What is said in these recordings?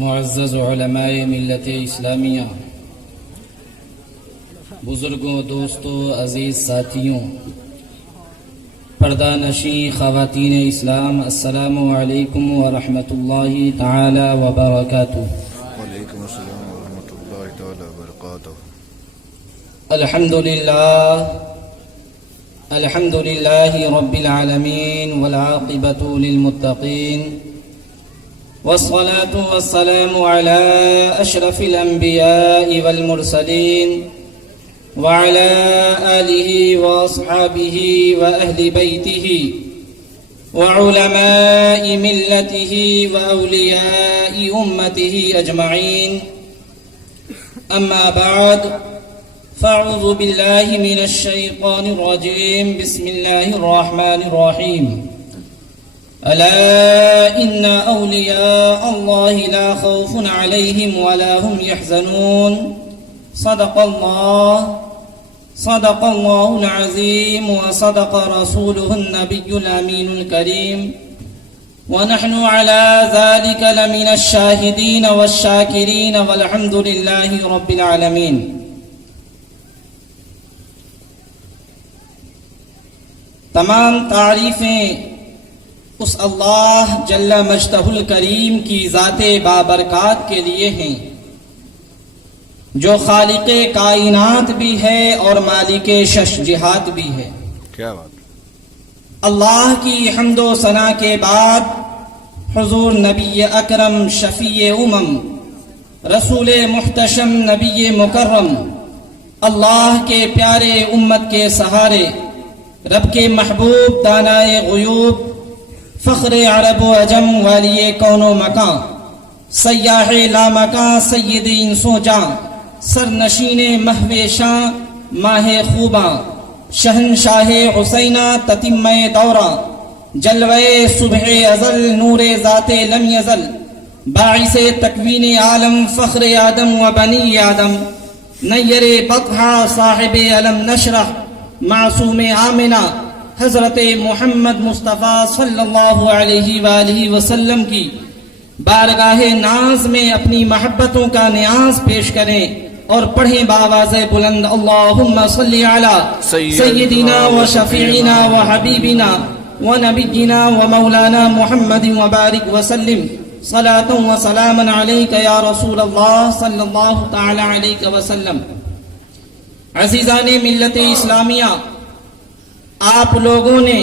معزز علماء ملت اسلامیہ، بزرگوں، دوستوں، عزیز ساتھیوں، پردہ نشین خواتین اسلام، السلام علیکم ورحمۃ اللہ تعالی وبرکاتہ۔ وعلیکم السلام ورحمۃ اللہ تعالی وبرکاتہ۔ الحمد للہ رب العالمین والعاقبۃ للمتقین، والصلاة والسلام على أشرف الأنبياء والمرسلين وعلى آله وأصحابه وأهل بيته وعلماء ملته وأولياء أمته أجمعين، أما بعد، فأعوذ بالله من الشيطان الرجيم، بسم الله الرحمن الرحيم۔ ألا إن أولياء الله لا خوف عليهم ولا هم يحزنون، صدق الله العظيم وصدق رسوله النبي الأمين الكريم، ونحن على ذلك لمن الشاهدين والشاكرين، والحمد لله رب العالمين۔ تمام تعریفیں اس اللہ جل مجدہ الکریم کی ذات بابرکات کے لیے ہیں، جو خالق کائنات بھی ہے اور مالک شش جہات بھی ہے۔ کیا بات۔ اللہ کی حمد و ثنا کے بعد حضور نبی اکرم شفیع امم، رسول محتشم نبی مکرم، اللہ کے پیارے امت کے سہارے، رب کے محبوب دانائے غیوب، فخر عرب و عجم، والی کون و مکان، سیاح لامکان، سید انس و جاں، سرنشین محو شاں، ماہ خوباں، شہنشاہ حسینہ، تتمہ دوراں، جلوہ صبح ازل، نور ذات لم یزل، باعث تکوین عالم، فخر آدم و بنی آدم، نیر بطحہ، صاحب علم نشرح، معصوم آمنہ، حضرت محمد مصطفیٰ صلی اللہ علیہ وآلہ وسلم کی بارگاہ ناز میں اپنی محبتوں کا نیاز پیش کریں اور پڑھیں بآواز بلند، اللہم صلی علی سیدنا و شفیعنا و حبیبنا و نبینا و مولانا محمد وبارک وسلم، صلاۃ و سلام علیک یا رسول اللہ صلی اللہ تعالی علیہ وسلم۔ عزیزان ملت اسلامیہ، آپ لوگوں نے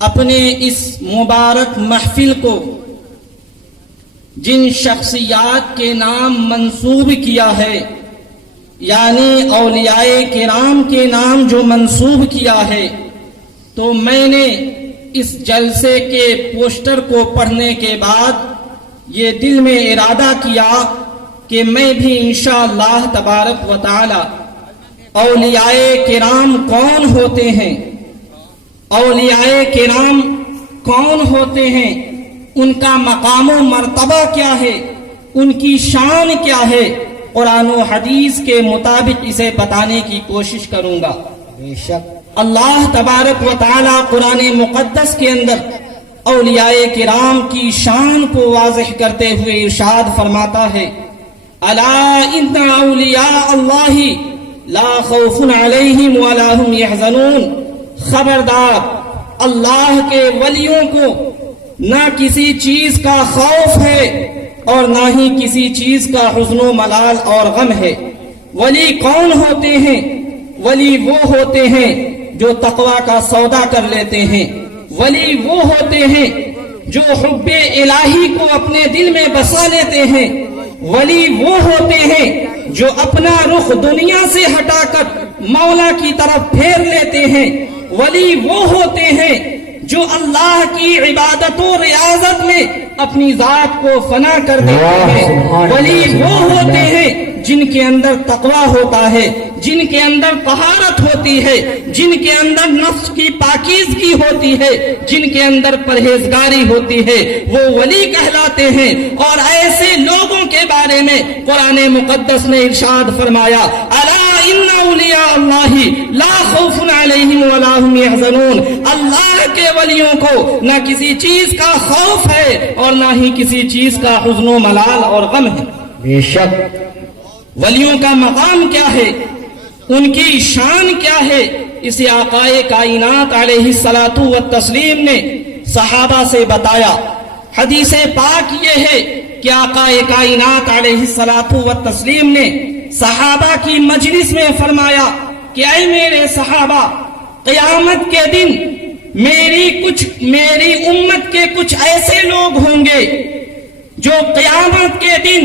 اپنے اس مبارک محفل کو جن شخصیات کے نام منسوب کیا ہے، یعنی اولیاء کرام کے نام جو منسوب کیا ہے، تو میں نے اس جلسے کے پوسٹر کو پڑھنے کے بعد یہ دل میں ارادہ کیا کہ میں بھی انشاءاللہ تبارک و تعالی اولیاء کرام کون ہوتے ہیں، اولیاء کرام کون ہوتے ہیں، ان کا مقام و مرتبہ کیا ہے، ان کی شان کیا ہے، قرآن و حدیث کے مطابق اسے بتانے کی کوشش کروں گا۔ بے شک اللہ تبارک و تعالی قرآن مقدس کے اندر اولیاء کرام کی شان کو واضح کرتے ہوئے ارشاد فرماتا ہے، الا ان اولیاء اللہ لا خوف علیہم ولا هم یحزنون، خبردار، اللہ کے ولیوں کو نہ کسی چیز کا خوف ہے اور نہ ہی کسی چیز کا حزن و ملال اور غم ہے۔ ولی کون ہوتے ہیں؟ ولی وہ ہوتے ہیں جو تقوی کا سودا کر لیتے ہیں، ولی وہ ہوتے ہیں جو حب الہی کو اپنے دل میں بسا لیتے ہیں، ولی وہ ہوتے ہیں جو اپنا رخ دنیا سے ہٹا کر مولا کی طرف پھیر لیتے ہیں، ولی وہ ہوتے ہیں جو اللہ کی عبادت و ریاضت میں اپنی ذات کو فنا کر دیتے ہیں، ولی وہ ہوتے ہیں جن کے اندر تقوی ہوتا ہے، جن کے اندر طہارت ہوتی ہے، جن کے اندر نفس کی پاکیزگی ہوتی ہے، جن کے اندر پرہیزگاری ہوتی ہے، وہ ولی کہلاتے ہیں۔ اور ایسے لوگوں کے بارے میں قرآن مقدس نے ارشاد فرمایا، الا ان اولیاء اللہ لا خوف علیہم ولا هم یحزنون، اللہ کے ولیوں کو نہ کسی چیز کا خوف ہے اور نہ ہی کسی چیز کا حزن و ملال اور غم ہے. بے شک. ولیوں کا مقام کیا ہے، ان کی شان کیا ہے، اسے آقائے کائنات علیہ الصلاۃ والتسلیم نے صحابہ سے بتایا. حدیث پاک یہ ہے کہ آقائے کائنات علیہ الصلاۃ والتسلیم نے صحابہ کی مجلس میں فرمایا کہ اے میرے صحابہ، قیامت کے دن میری امت کے کچھ ایسے لوگ ہوں گے جو قیامت کے دن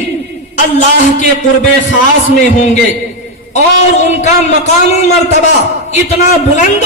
اللہ کے قرب خاص میں ہوں گے، اور ان کا مقام و مرتبہ اتنا بلند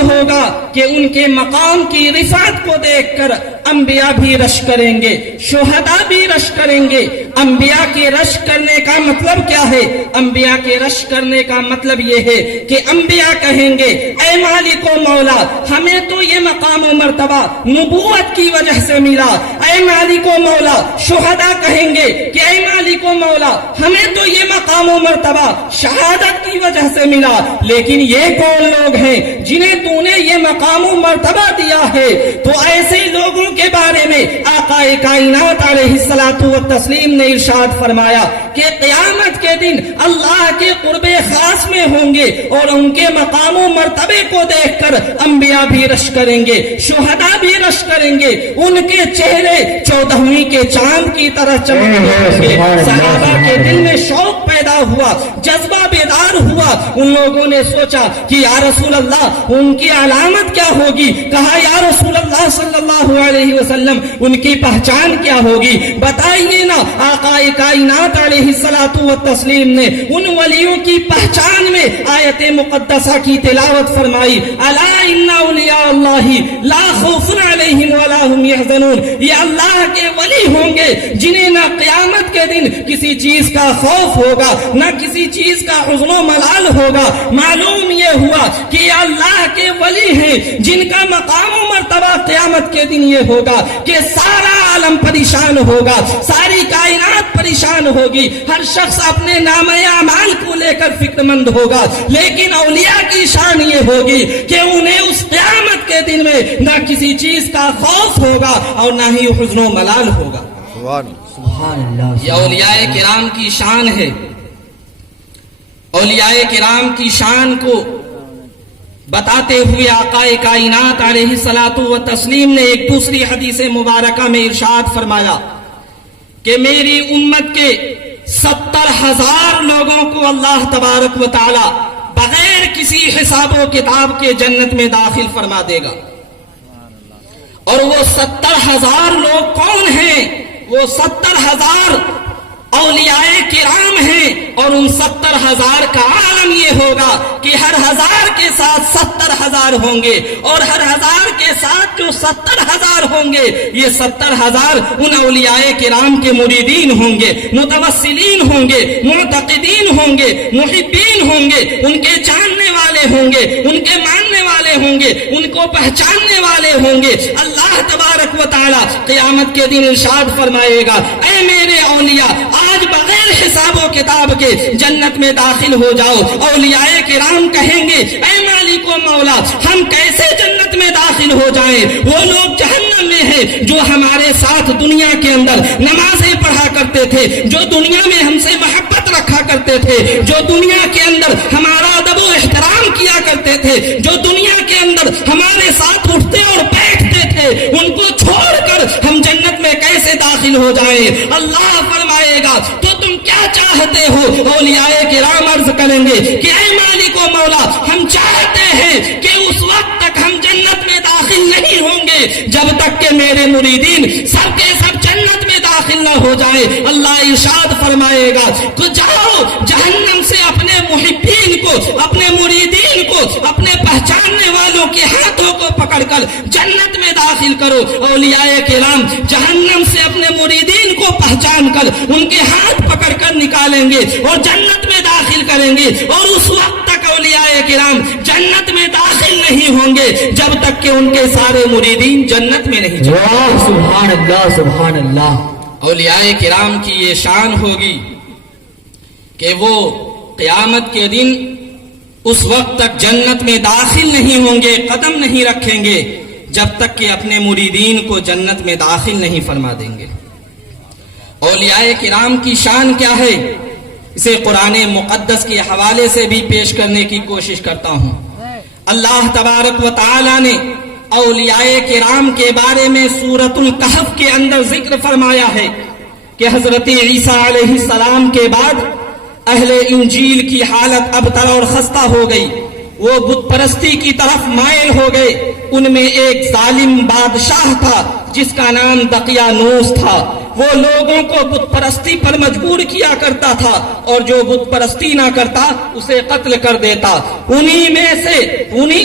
ہوگا کہ ان کے مقام کی رفعت کو دیکھ کر انبیاء بھی رشک کریں گے، شہداء بھی رشک کریں گے. انبیاء کے رشک کرنے کا مطلب کیا ہے؟ انبیاء کے رشک کرنے کا مطلب یہ ہے کہ انبیاء کہیں گے اے مالک و مولا، ہمیں تو یہ مقام و مرتبہ نبوت کی وجہ سے ملا. اے مالک و مولا، شہداء کہیں گے کہ اے مالک و مولا، ہمیں تو یہ مقام و مرتبہ شہادت کی وجہ سے ملا. لیکن یہ کون لوگ ہیں جنہیں تو نے یہ مقام و مرتبہ دیا ہے؟ تو ایسے لوگوں کے بارے میں آقائے کائنات علیہ الصلاۃ والتسلیم نے ارشاد فرمایا کہ قیامت کے دن اللہ کے قرب خاص میں ہوں گے اور ان کے مقام و مرتبے کو دیکھ کر انبیاء بھی رشک کریں گے، شہداء بھی رشک کریں گے. ان کے چہرے 14ویں کے چاند کی طرح چمکیں گے. صحابہ کے دل میں شوق پیدا ہوا، جذبہ بیدار ہوا. ان لوگوں نے سوچا کہ یا رسول اللہ ان کی علامت کیا ہوگی؟ کہا یا رسول اللہ صلی اللہ علیہ وسلم ان کی پہچان کیا ہوگی؟ بتائیے نا. آقائے کائنات علیہ الصلاۃ والتسلیم نے ان ولیوں کی پہچان میں آیت مقدسہ کی تلاوت فرمائی، الا ان اولیاء اللہ لا خوف علیہم ولا هم يحزنون. یہ اللہ کے ولی ہوں گے جنہیں نہ قیامت کے دن کسی چیز کا خوف ہوگا، نہ کسی چیز کا حزن و ملال ہوگا. معلوم یہ ہوا کہ یہ اللہ کے ولی ہیں جن کا مقام و مرتبہ قیامت کے دن یہ ہوگا کہ سارا عالم پریشان ہوگا، ساری کائنات پریشان ہوگی، ہر شخص اپنے نامہ اعمال کو لے کر فکر مند ہوگا. لیکن اولیاء کی شان یہ ہوگی کہ انہیں اس قیامت کے دن میں نہ کسی چیز کا خوف ہوگا اور نہ ہی حزن و ملال ہوگا. سبحان اللہ. یہ اولیاء کرام کی شان ہے. اولیاء کرام کی شان کو بتاتے ہوئے آقائے کائنات علیہ الصلاۃ والتسلیم نے ایک دوسری حدیث مبارکہ میں ارشاد فرمایا کہ میری امت کے 70,000 لوگوں کو اللہ تبارک و تعالی بغیر کسی حساب و کتاب کے جنت میں داخل فرما دے گا. اور وہ 70,000 لوگ کون ہیں؟ وہ 70,000 اولیاء کرام ہیں. اور ان 70,000 کا عالم یہ ہوگا کہ ہر 1000 کے ساتھ 70,000 ہوں گے، اور ہر 1000 کے ساتھ جو 70,000 ہوں گے یہ 70,000 ان اولیاء کرام کے مریدین ہوں گے، متوسلین ہوں گے، معتقدین ہوں گے، محبین ہوں گے، ان کے جاننے والے ہوں گے، ان کے ماننے والے ہوں گے، ان کو پہچاننے والے ہوں گے. اللہ تبارک و تعالی قیامت کے دن ارشاد فرمائے گا اے میرے اولیاء، آج بغیر حساب و کتاب کے جنت میں داخل ہو جاؤ. اولیاء کرام کہیں گے اے مالک و مولا، ہم کیسے جنت میں داخل ہو جائیں؟ وہ لوگ جہنم میں ہیں جو ہمارے ساتھ دنیا کے اندر نمازیں پڑھا کرتے تھے، جو دنیا میں ہم سے محبت رکھا کرتے تھے، جو دنیا کے اندر ہمارا ادب و احترام کیا کرتے تھے، جو دنیا کے اندر ہمارے ساتھ اٹھتے اور بیٹھتے تھے. ان کو چھوڑ کر ہم جنت میں کیسے داخل ہو جائیں؟ اللہ فرمائے گا تو تم کیا چاہتے ہو؟ اولیاء کرام عرض کریں گے کہ اے مالک و مولا، ہم چاہتے ہیں کہ اس وقت تک ہم جنت میں داخل نہیں ہوں گے جب تک کہ میرے مریدین سب کے سب جنت میں داخل نہ ہو جائے. اللہ ارشاد فرمائے گا کہ جاؤ جہنم سے اپنے محبین کو، اپنے مریدین کو، اپنے پہچاننے والوں کے ہاتھوں کو پکڑ کر جنت میں داخل کرو. اولیاء کرام جہنم سے اپنے مریدین کو پہچان کر ان کے ہاتھ پکڑ کر نکالیں گے اور جنت میں داخل کریں گے. اور اس وقت تک اولیاء کرام جنت میں داخل نہیں ہوں گے جب تک کہ ان کے سارے مریدین جنت میں نہیں جائیں. سبحان اللہ، سبحان اللہ. اولیاء کرام کی یہ شان ہوگی کہ وہ قیامت کے دن اس وقت تک جنت میں داخل نہیں ہوں گے، قدم نہیں رکھیں گے جب تک کہ اپنے مریدین کو جنت میں داخل نہیں فرما دیں گے۔ اولیاء کرام کی شان کیا ہے، اسے قرآن مقدس کے حوالے سے بھی پیش کرنے کی کوشش کرتا ہوں۔ اللہ تبارک و تعالی نے اولیاء کرام کے بارے میں سورۃ الکہف کے اندر ذکر فرمایا ہے کہ حضرت عیسیٰ علیہ السلام کے بعد اہل انجیل کی حالت ابتر اور خستہ ہو گئی، وہ بت پرستی کی طرف مائل ہو گئے۔ ان میں ایک ظالم بادشاہ تھا جس کا نام دقیانوس تھا، وہ لوگوں کو بت پرستی پر مجبور کیا کرتا تھا اور جو بت پرستی نہ کرتا اسے قتل کر دیتا۔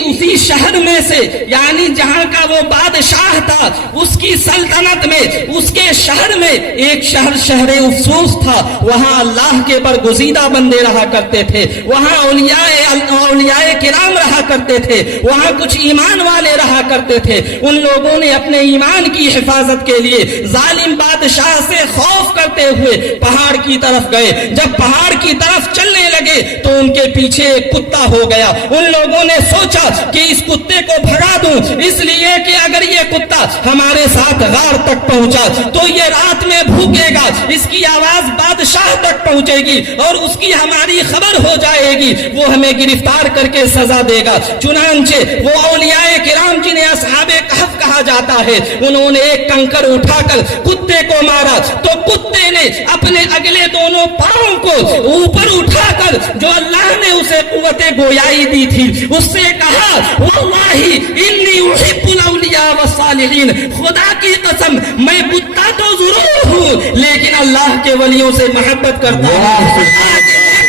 اسی شہر میں سے یعنی جہاں کا وہ بادشاہ تھا، اس کی سلطنت میں، اس کے شہر میں ایک شہر افسوس تھا، وہاں اللہ کے برگزیدہ بندے رہا کرتے تھے، وہاں اولیاء کرام رہا کرتے تھے، وہاں کچھ ایمان والے رہا کرتے تھے۔ ان لوگوں نے اپنے ایمان کی حفاظت کے لیے ظالم بادشاہ سے خوف کرتے ہوئے پہاڑ کی طرف گئے۔ جب پہاڑ کی طرف چلنے لگے تو ان کے پیچھے ایک کتا ہو گیا۔ ان لوگوں نے سوچا کہ اس کتے کو بھگا دوں، اس لیے کہ اگر یہ کتا ہمارے ساتھ غار تک پہنچا تو یہ رات میں بھوکے گا، اس کی آواز بادشاہ تک پہنچے گی اور اس کی ہماری خبر ہو جائے گی، وہ ہمیں گرفتار کر کے سزا دے گا۔ چنانچہ وہ اولیاء کرام جنہیں اصحاب کہف کہا جاتا ہے، انہوں نے ایک کنکر اٹھا کر کتے کو مارا تو کتے نے اپنے اگلے دونوں پاؤں کو اوپر اٹھا کر، جو اللہ نے اسے قوت گویائی دی تھی، اس سے کہا واللہ انی احب الاولیاء والصالحین، خدا کی قسم میں کتا تو ضرور ہوں لیکن اللہ کے ولیوں سے محبت کرتا ہوں،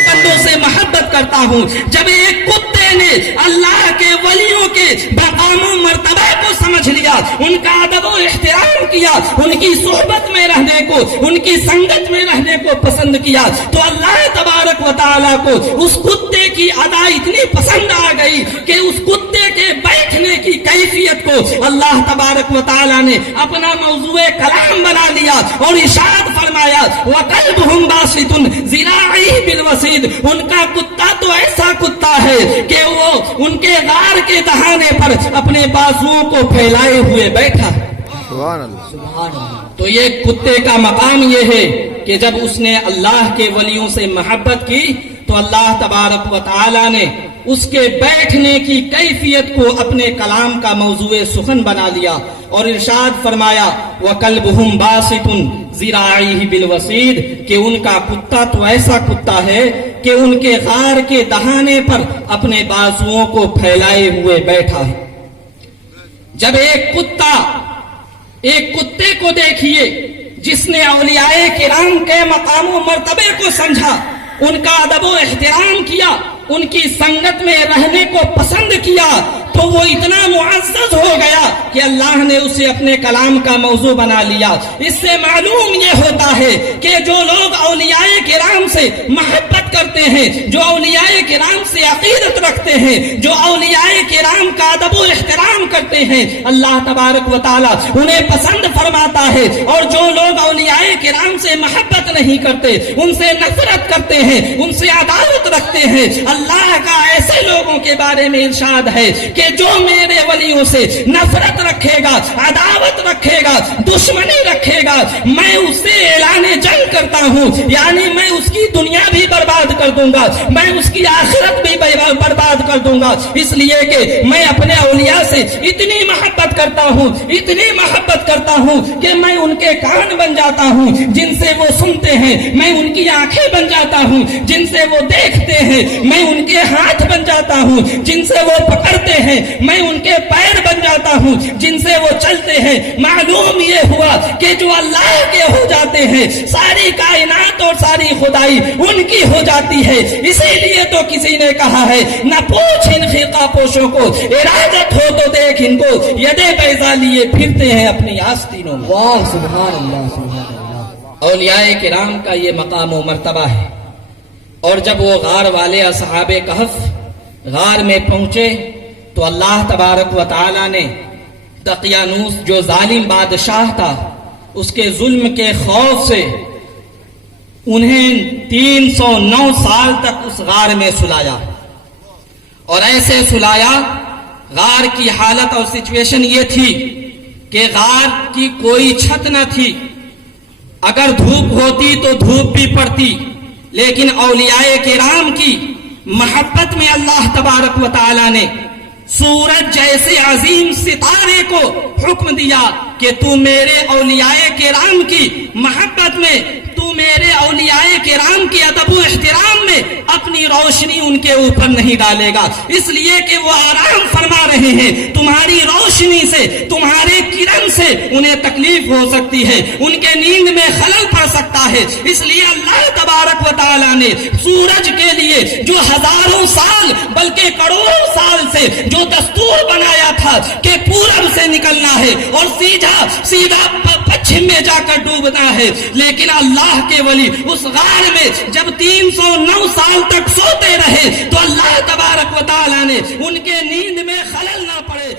بندوں سے محبت کرتا ہوں۔ جب ایک کتے نے اللہ کے ولیوں کے مقام و مرتبہ کو سمجھ لیا، ان کا ادب و احترام کیا، ان کی صحبت میں رہنے کو، ان کی سنگت میں رہنے کو پسند کیا، تو اللہ تبارک و تعالیٰ کو اس کتے کی ادا اتنی پسند آ گئی کہ اس کتے کے بیٹھنے کی کیفیت کو اللہ تبارک و تعالیٰ نے اپنا موضوع کلام بنا لیا اور ارشاد فرمایا وَقَلْبُهُمْ بَاسِطٌ ذِرَاعِهِ بِالْوَسِيدِ، ان کا کتا تو ایسا کتا ہے کہ وہ ان کے غار کے دہانے پر اپنے بازوؤں کو پھیلائے ہوئے بیٹھا۔ سبحان اللہ۔ تو یہ کتے کا مقام یہ ہے کہ جب اس نے اللہ کے ولیوں سے محبت کی تو اللہ تبارک و تعالی نے اس کے بیٹھنے کی کیفیت کو اپنے کلام کا موضوع سخن بنا لیا اور ارشاد فرمایا وَقَلْبُهُمْ بَاسِطٌ ذِرَاعِهِ بِالْوَسِيدِ، کہ ان کا کتا تو ایسا کتا ہے کہ ان کے غار کے دہانے پر اپنے بازوؤں کو پھیلائے ہوئے بیٹھا ہے۔ جب ایک کتے کو دیکھیے جس نے اولیاء کرام کے مقام و مرتبے کو سمجھا، ان کا ادب و احترام کیا، ان کی سنگت میں رہنے کو پسند کیا، تو وہ اتنا معزز ہو گیا کہ اللہ نے اسے اپنے کلام کا موضوع بنا لیا۔ اس سے معلوم یہ ہوتا ہے کہ جو لوگ اولیاء کرام سے محبت کرتے ہیں، جو اولیاء کرام سے عقیدت رکھتے ہیں، جو اولیاء کرام کا ادب و احترام کرتے ہیں، اللہ تبارک و تعالی انہیں پسند فرماتا ہے، اور جو لوگ اولیاء کرام سے محبت نہیں کرتے، ان سے نفرت کرتے ہیں، ان سے عداوت رکھتے ہیں، اللہ کا ایسے لوگوں کے بارے میں ارشاد ہے کہ جو میرے ولیوں سے نفرت رکھے گا، عداوت رکھے گا، دشمنی رکھے گا، میں اس سے اعلان جنگ کرتا ہوں، یعنی میں اس کی دنیا بھی برباد کر دوں گا، میں اس کی آخرت بھی برباد کر دوں گا، اس لیے کہ میں اپنے اولیاء سے اتنی محبت کرتا ہوں، اتنی محبت کرتا ہوں کہ میں ان کے کان بن جاتا ہوں جن سے وہ سنتے ہیں، میں ان کی آنکھیں بن جاتا ہوں جن سے وہ دیکھتے ہیں، میں ان کے ہاتھ بن جاتا ہوں جن سے وہ پکڑتے ہیں، میں ان کے پیر بن جاتا ہوں جن سے وہ چلتے ہیں۔ معلوم یہ ہوا کہ جو اللہ کے ہو جاتے ہیں، ساری کائنات اور ساری خدائی ان کی ہو جاتی ہے۔ اسی لیے تو کسی نے کہا ہے نہ پوچھ ان خرقہ پوشوں کو، ارادت ہو تو دیکھ ان کو، یدے بیضا لیے پھرتے ہیں اپنی آستینوں میں۔ واہ سبحان اللہ سبحان اللہ۔ اولیاء کرام کا یہ مقام و مرتبہ ہے۔ اور جب وہ غار والے اصحاب کہف غار میں پہنچے تو اللہ تبارک و تعالی نے دقیانوس جو ظالم بادشاہ تھا، اس کے ظلم کے خوف سے انہیں 309 سال تک اس غار میں سلایا۔ اور ایسے سلایا. غار کی حالت اور سچویشن یہ تھی کہ غار کی کوئی چھت نہ تھی. اگر دھوپ ہوتی تو دھوپ بھی پڑتی، لیکن اولیاء کرام کی محبت میں اللہ تبارک و تعالی نے سورج جیسے عظیم ستارے کو حکم دیا کہ تو میرے اولیاء کرام کی محبت میں، تو میرے اولیاء کرام کے ادب و احترام میں اپنی روشنی ان کے اوپر نہیں ڈالے گا، اس لیے کہ وہ آرام فرما رہے ہیں. تمہاری روشنی سے، تمہارے کرن سے انہیں تکلیف ہو سکتی ہے، ان کے نیند میں خلل پڑ سکتا ہے. اس لیے اللہ تبارک و تعالی نے سورج کے لیے جو ہزاروں سال بلکہ کروڑوں سال سے جو دستور بنایا تھا کہ پورب سے نکلنا ہے اور سیدھا پچھم میں جا کر ڈوبنا ہے، لیکن اللہ کے ولی اس غار میں جب 309 سال تک سوتے رہے تو اللہ تبارک و تعالی نے ان کے نیند میں خلل نہ پڑے